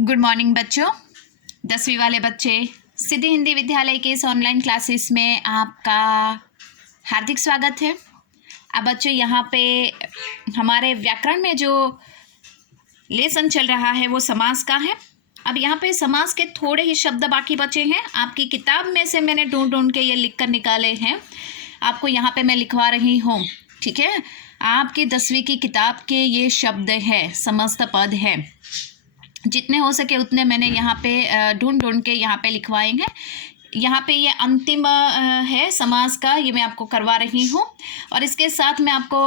Good morning बच्चों। 10वीं वाले बच्चे, सिद्धि हिंदी विद्यालय के इस ऑनलाइन क्लासेस में आपका हार्दिक स्वागत है। अब बच्चों यहाँ पे हमारे व्याकरण में जो लेसन चल रहा है वो समास का है। अब यहाँ पे समास के थोड़े ही शब्द बाकी बचे हैं। आपकी किताब में से मैंने ढूंढ ढूंढ के ये लिख कर निकाले हैं, आपको यहाँ पे मैं लिखवा रही हूँ। ठीक है, आपकी 10वीं की किताब के ये शब्द है, समस्त पद है। जितने हो सके उतने मैंने यहाँ पे ढूंढ ढूंढ के यहाँ पे लिखवाए हैं। यहाँ पे ये अंतिम है समास का, ये मैं आपको करवा रही हूँ। और इसके साथ मैं आपको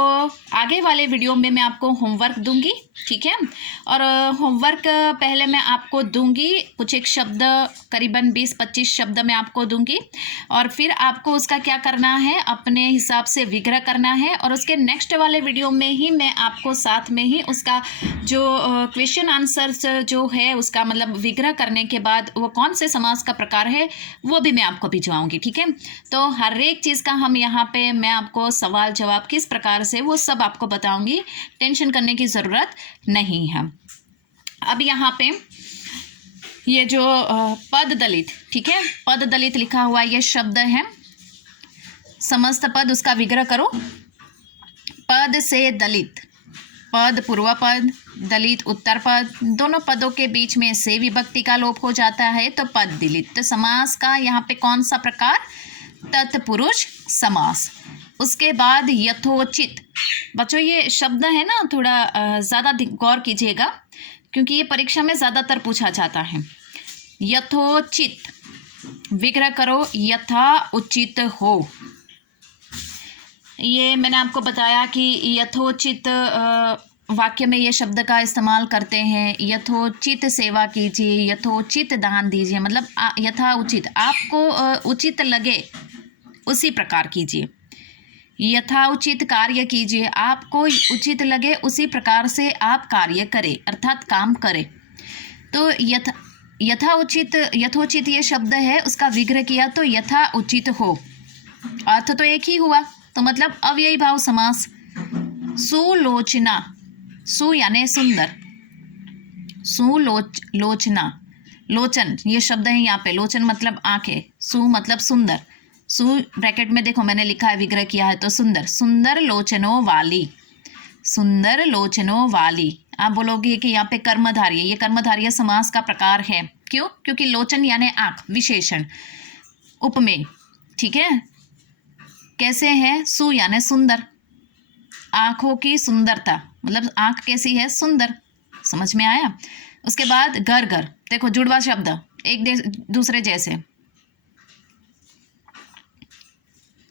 आगे वाले वीडियो में मैं आपको होमवर्क दूंगी। ठीक है, और होमवर्क पहले मैं आपको दूंगी कुछ एक शब्द, करीबन 20-25 शब्द मैं आपको दूंगी, और फिर आपको उसका क्या करना है, अपने हिसाब से विग्रह करना है। और उसके नेक्स्ट वाले वीडियो में ही मैं आपको साथ में ही उसका जो क्वेश्चन आंसर्स जो है उसका मतलब विग्रह करने के बाद वो कौन से समास का प्रकार है वो भी मैं आपको भिजवाऊंगी। ठीक है, तो हर एक चीज़ का हम यहाँ पे मैं आपको सवाल जवाब किस प्रकार से वो सब आपको बताऊंगी, टेंशन करने की ज़रूरत नहीं है। अब यहाँ पे ये जो पद दलित, ठीक है, पद दलित लिखा हुआ ये शब्द है। समस्त पद उसका विग्रह करो। पद से दलित, पद पूर्व पद, दलित उत्तर पद, दोनों पदों के बीच में से विभक्ति का लोप हो जाता है तो पद दलित। तो समास का यहाँ पे कौन सा प्रकार, तत्पुरुष समास। उसके बाद यथोचित। बच्चों ये शब्द है ना, थोड़ा ज़्यादा गौर कीजिएगा क्योंकि ये परीक्षा में ज़्यादातर पूछा जाता है। यथोचित, विग्रह करो, यथा उचित हो। ये मैंने आपको बताया कि यथोचित वाक्य में ये शब्द का इस्तेमाल करते हैं। यथोचित सेवा कीजिए, यथोचित दान दीजिए, मतलब यथा उचित, आपको उचित लगे उसी प्रकार कीजिए। यथा उचित कार्य कीजिए, आपको उचित लगे उसी प्रकार से आप कार्य करें, अर्थात काम करें। तो यथा उचित, यथोचित ये शब्द है, उसका विग्रह किया तो यथा उचित हो। अर्थ तो एक ही हुआ, तो मतलब अव्ययी भाव समास। सुलोचना, सु यानी सुंदर, सुलोचना, लोचन ये शब्द है यहाँ पे। लोचन मतलब आंखें, सु मतलब सुंदर। सु ब्रैकेट में देखो मैंने लिखा है, विग्रह किया है तो सुंदर, सुंदर लोचनों वाली, सुंदर लोचनों वाली। आप बोलोगे कि यहाँ पे कर्मधारय, ये कर्मधारय समास का प्रकार है। क्यों? क्योंकि लोचन यानी आंख, विशेषण, उपमेय। ठीक है, कैसे है, सु यानी सुंदर, आंखों की सुंदरता, मतलब आंख कैसी है, सुंदर। समझ में आया? उसके बाद घर घर, देखो जुड़वा शब्द, एक दूसरे जैसे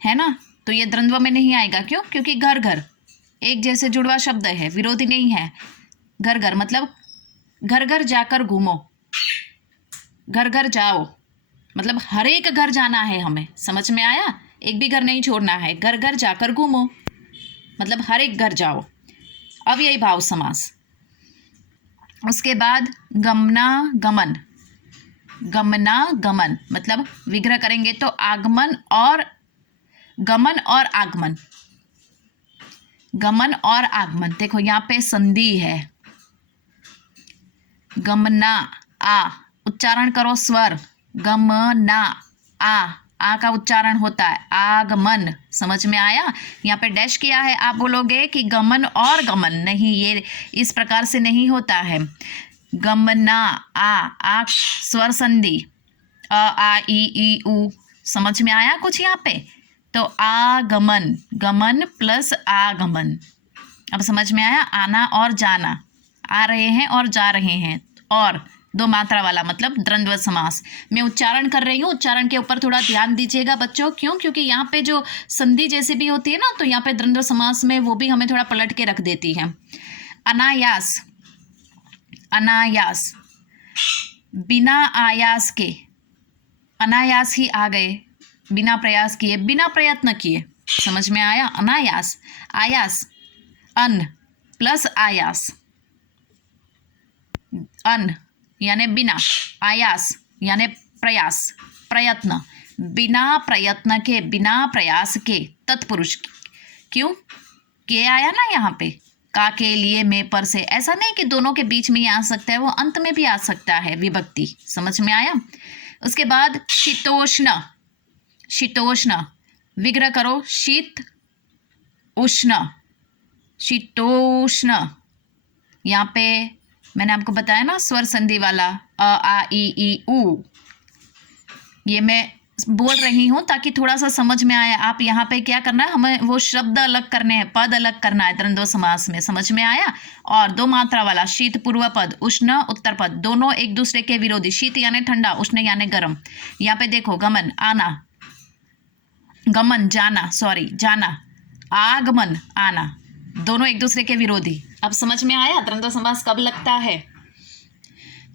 है ना, तो ये द्वंद्व में नहीं आएगा। क्यों? क्योंकि घर घर एक जैसे जुड़वा शब्द है, विरोधी नहीं है। घर घर मतलब घर घर जाकर घूमो, घर घर जाओ, मतलब हर एक घर जाना है हमें। समझ में आया? एक भी घर नहीं छोड़ना है, घर घर जाकर घूमो मतलब हर एक घर जाओ। अब यही भाव समास। उसके बाद गमना गमन, गमना गमन मतलब विग्रह करेंगे तो आगमन और गमन और आगमन, गमन और आगमन। देखो यहाँ पे संधि है, गमना, आ उच्चारण करो स्वर, गमना, आ का उच्चारण होता है आगमन। समझ में आया? यहाँ पे डैश किया है, आप बोलोगे कि गमन और गमन, नहीं, ये इस प्रकार से नहीं होता है। गमना, आ स्वर संधि, आ ई उ। समझ में आया कुछ यहाँ पे? तो आगमन, गमन प्लस आगमन। अब समझ में आया? आना और जाना, आ रहे हैं और जा रहे हैं, और दो मात्रा वाला मतलब द्वंद्व समास। मैं उच्चारण कर रही हूँ, उच्चारण के ऊपर थोड़ा ध्यान दीजिएगा बच्चों। क्यों? क्योंकि यहाँ पे जो संधि जैसे भी होती है ना, तो यहाँ पे द्वंद्व समास में वो भी हमें थोड़ा पलट के रख देती है। अनायास, अनायास, बिना आयास के, अनायास ही आ गए, बिना प्रयास किए, बिना प्रयत्न किए। समझ में आया? अनायास, आयास, अन प्लस आयास, अन यानी बिना, आयास यानी प्रयास, प्रयत्न, बिना प्रयत्न के, बिना प्रयास के, तत्पुरुष। क्यों? के आया ना यहाँ पे, का के लिए में पर से, ऐसा नहीं कि दोनों के बीच में ही आ सकता है, वो अंत में भी आ सकता है विभक्ति। समझ में आया। उसके बाद शीतोष्ण, शीतोष्ण विग्रह करो, शीत उष्ण, शीतोष्ण। यहाँ पे मैंने आपको बताया ना स्वर संधि वाला अ आ ई उ, ये मैं बोल रही हूँ ताकि थोड़ा सा समझ में आए। आप यहाँ पे क्या करना है, हमें वो शब्द अलग करने हैं, पद अलग करना है द्वंद्व समास में। समझ में आया। और दो मात्रा वाला शीत पूर्व पद, उष्ण उत्तर पद, दोनों एक दूसरे के विरोधी। शीत यानी ठंडा, उष्ण यानी गर्म। यहाँ पे देखो गमन आना, गमन जाना, सॉरी जाना, आगमन आना, दोनों एक दूसरे के विरोधी। अब समझ में आया द्वंद्व समास कब लगता है।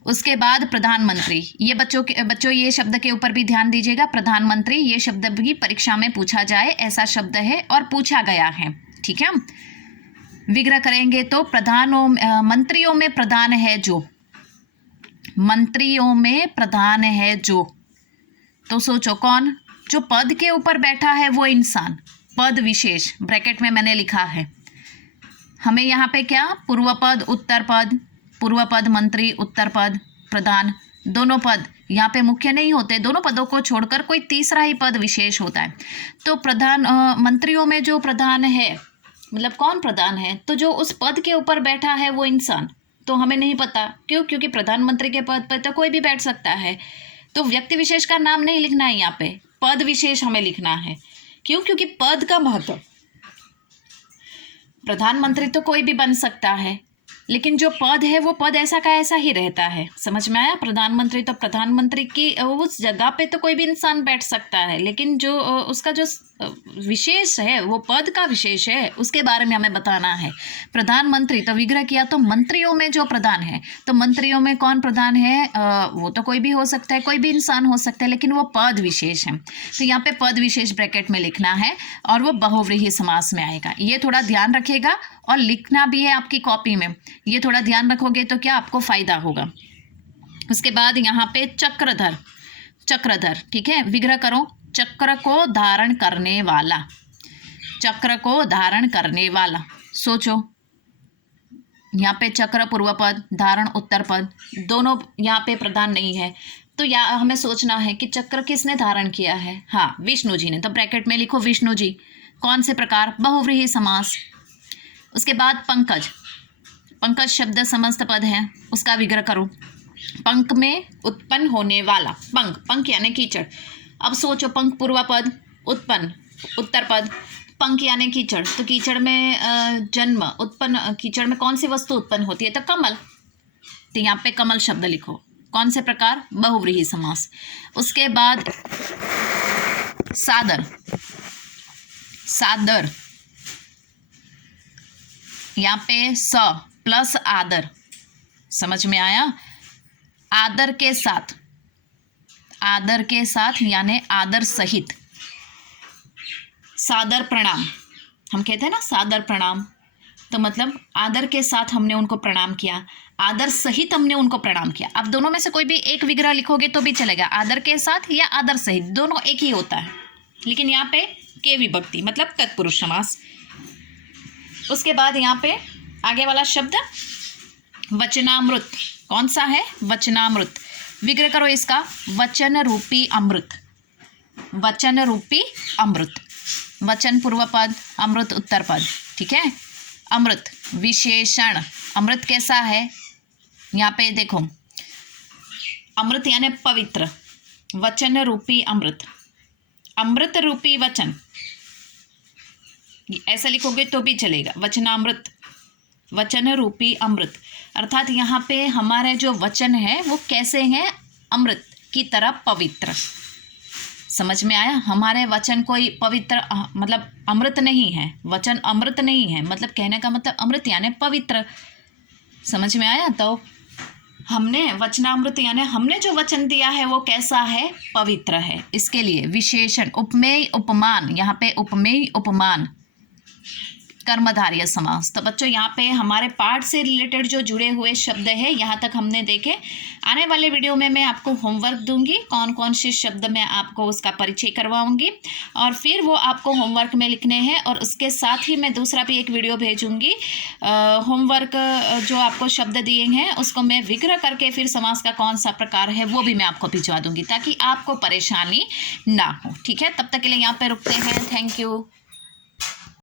उसके बाद प्रधानमंत्री, ये बच्चों ये शब्द के ऊपर भी ध्यान दीजिएगा। प्रधानमंत्री ये शब्द भी परीक्षा में पूछा जाए ऐसा शब्द है और पूछा गया है, ठीक है। विग्रह करेंगे तो मंत्रियों में प्रधान है जो, मंत्रियों में प्रधान है जो, तो सोचो कौन, जो पद के ऊपर बैठा है वो इंसान, पद विशेष ब्रैकेट में मैंने लिखा है। हमें यहाँ पे क्या, पूर्व पद उत्तर पद, पूर्व पद मंत्री, उत्तर पद प्रधान, दोनों पद यहाँ पे मुख्य नहीं होते, दोनों पदों को छोड़कर कोई तीसरा ही पद विशेष होता है। तो प्रधान मंत्रियों में जो प्रधान है, मतलब कौन प्रधान है, तो जो उस पद के ऊपर बैठा है वो इंसान, तो हमें नहीं पता क्यों, क्योंकि प्रधानमंत्री के पद पर तो कोई भी बैठ सकता है। तो व्यक्ति विशेष का नाम नहीं लिखना है यहाँ पे, पद विशेष हमें लिखना है। क्यों, क्योंकि पद का महत्व, प्रधानमंत्री तो कोई भी बन सकता है, लेकिन जो पद है वो पद ऐसा का ऐसा ही रहता है। समझ में आया। प्रधानमंत्री तो प्रधानमंत्री की उस जगह पे तो कोई भी इंसान बैठ सकता है, लेकिन जो उसका जो विशेष है वो पद का विशेष है, उसके बारे में हमें बताना है। प्रधानमंत्री तो विग्रह किया तो मंत्रियों में जो प्रधान है, तो मंत्रियों में कौन प्रधान है, वो तो कोई भी हो सकता है, कोई भी इंसान हो सकता है, लेकिन वो पद विशेष है। तो यहाँ पे पद विशेष ब्रैकेट में लिखना है और वो बहुव्रीहि समास में आएगा। ये थोड़ा ध्यान रखिएगा और लिखना भी है आपकी कॉपी में, ये थोड़ा ध्यान रखोगे तो क्या आपको फायदा होगा। उसके बाद यहाँ पे चक्रधर, चक्रधर, ठीक है, विग्रह करो, चक्र को धारण करने वाला, चक्र को धारण करने वाला। सोचो यहाँ पे चक्र पूर्व पद, धारण उत्तर पद, दोनों यहाँ पे प्रधान नहीं है, तो या हमें सोचना है कि चक्र किसने धारण किया है, हाँ विष्णु जी ने, तो ब्रैकेट में लिखो विष्णु जी। कौन से प्रकार, बहुव्रीहि समास। उसके बाद पंकज, पंकज शब्द समस्त पद है, उसका विग्रह करो। पंख में उत्पन्न होने वाला, पंख, पंख यानी कीचड़। अब सोचो पंख पूर्व पद, उत्पन्न उत्तर पद, पंख यानी कीचड़, तो कीचड़ में जन्म, उत्पन्न, कीचड़ में कौन सी वस्तु उत्पन्न होती है, तो कमल, तो यहाँ पे कमल शब्द लिखो। कौन से प्रकार, बहुव्रीहि समास। उसके बाद सादर, सादर, यहाँ पे स प्लस आदर, समझ में आया। आदर के साथ, आदर के साथ यानी आदर सहित। सादर प्रणाम, हम कहते हैं ना सादर प्रणाम, तो मतलब आदर के साथ हमने उनको प्रणाम किया, आदर सहित हमने उनको प्रणाम किया। अब दोनों में से कोई भी एक विग्रह लिखोगे तो भी चलेगा, आदर के साथ या आदर सहित, दोनों एक ही होता है, लेकिन यहाँ पे के विभक्ति मतलब तत्पुरुष समास। उसके बाद यहाँ पे आगे वाला शब्द वचनामृत, कौन सा है, वचनामृत। विग्रह करो इसका, वचन रूपी अमृत, वचन रूपी अमृत। वचन पूर्व पद, अमृत उत्तर पद, ठीक है। अमृत विशेषण, अमृत कैसा है, यहाँ पे देखो, अमृत यानी पवित्र, वचन रूपी अमृत, अमृत रूपी वचन, ऐसा लिखोगे तो भी चलेगा, वचनामृत, वचन रूपी अमृत। अर्थात यहाँ पे हमारे जो वचन है वो कैसे हैं, अमृत की तरह पवित्र। समझ में आया। हमारे वचन कोई पवित्र मतलब अमृत नहीं है, वचन अमृत नहीं है, मतलब कहने का मतलब अमृत यानी पवित्र। समझ में आया। तो हमने वचनामृत यानी हमने जो वचन दिया है वो कैसा है, पवित्र है। इसके लिए विशेषण, उपमेय उपमान, यहाँ पे उपमेय उपमान कर्मधारय समास। तो बच्चों यहाँ पे हमारे पाठ से रिलेटेड जो जुड़े हुए शब्द है यहाँ तक हमने देखे। आने वाले वीडियो में मैं आपको होमवर्क दूंगी, कौन कौन से शब्द मैं आपको उसका परिचय करवाऊंगी और फिर वो आपको होमवर्क में लिखने हैं। और उसके साथ ही मैं दूसरा भी एक वीडियो भेजूंगी। होमवर्क जो आपको शब्द दिए हैं उसको मैं विग्रह करके फिर समास का कौन सा प्रकार है वो भी मैं आपको भिजवा दूंगी ताकि आपको परेशानी ना हो। ठीक है, तब तक के लिए यहाँ पे रुकते हैं। Thank you.